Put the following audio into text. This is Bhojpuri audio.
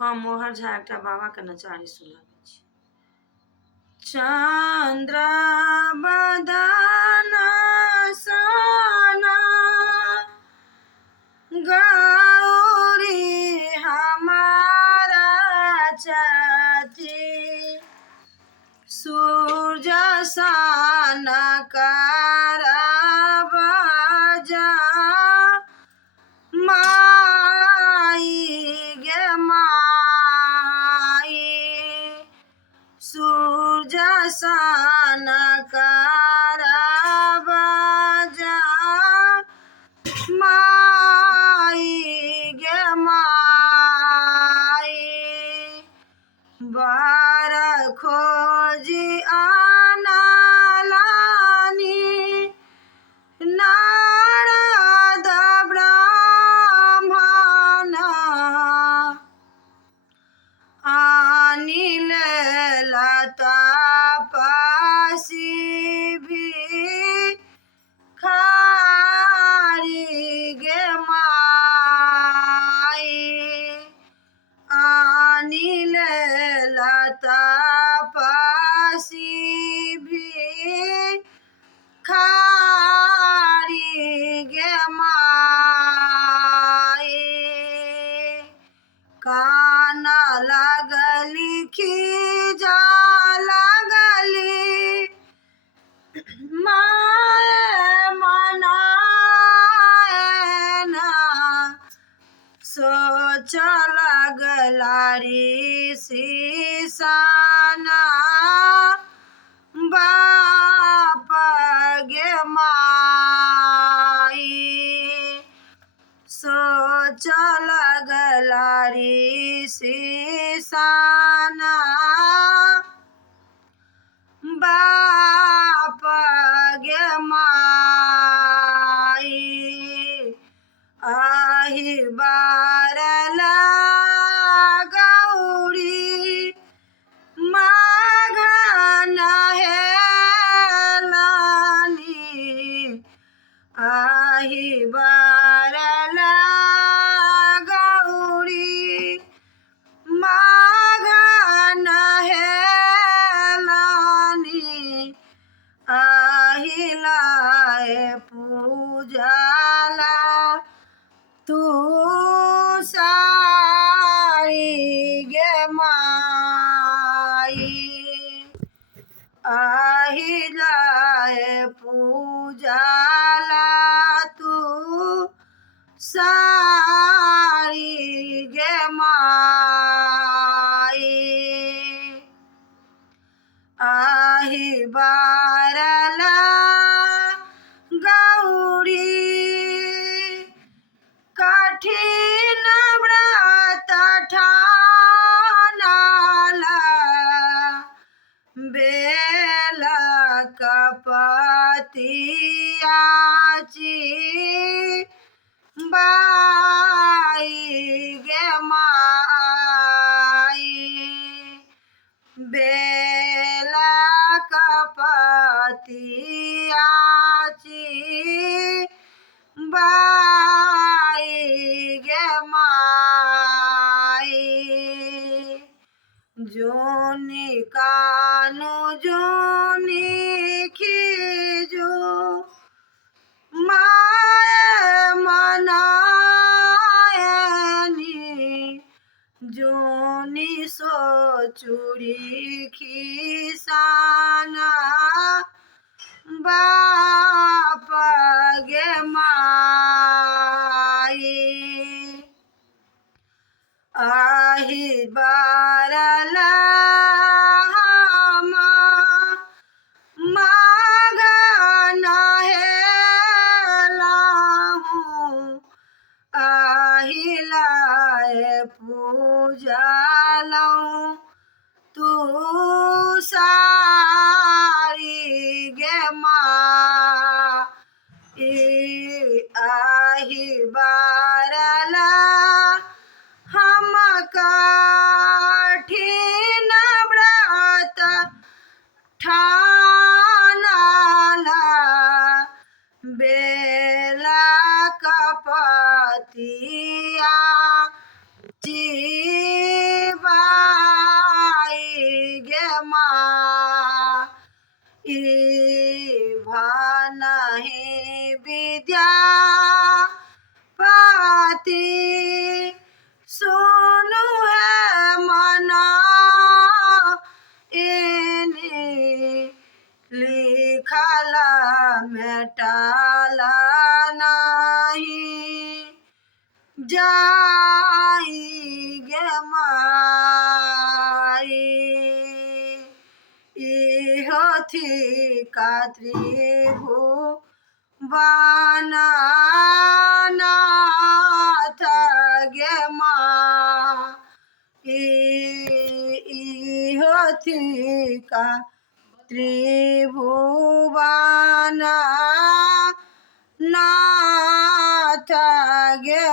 हम मोहर झा एकटा बाबा के नचारी सुनाबै छी। चंद्र बदन सोना गौरी हमारा छथि, सूर्य सन करब जा माई गे माई, सूर्य सन करब जा माई गे माई, बर खोजी आनलानी नारद ब्राह्मण, आनिल तपसी भिखारी गे माई, आनिल तपसी भिखारी गे माई, कान लगली खीजा लगली माए मनाएना, सोच लगला ऋषि सना बाप गे माई, सोच लगला ऋषि सना बाप गे माई, आही बारला गौरी माघन हेलानी, आही बारला गौरी माघन हेलानी, आहिलाए पूजला तू सारी गे माई, आहिलाए पूजला तू सारी गे माई, आही बारला गौरी कठिन व्रत ठानला, बेल कपतियाची बाई गे माई, बेल कपतियाची बाई गे माई, जोनी कानु जोनी खीजू माए मनायनी, जोनी सो चूड़ी खिसाना बाप गे माई, आही बारला माघन हेलाहू, आहिलाए पूजलऊँ तू सारी गे माई, आही बारला हम कठिन व्रत ठानला, बेला कपतिया ची बाती सुनु है मना इन्हीं लिखला मेटाला नहीं जाई गे माई इहो थी का त्रिभुवननाथ गे माँ इहो थी का त्रिभुवननाथ गे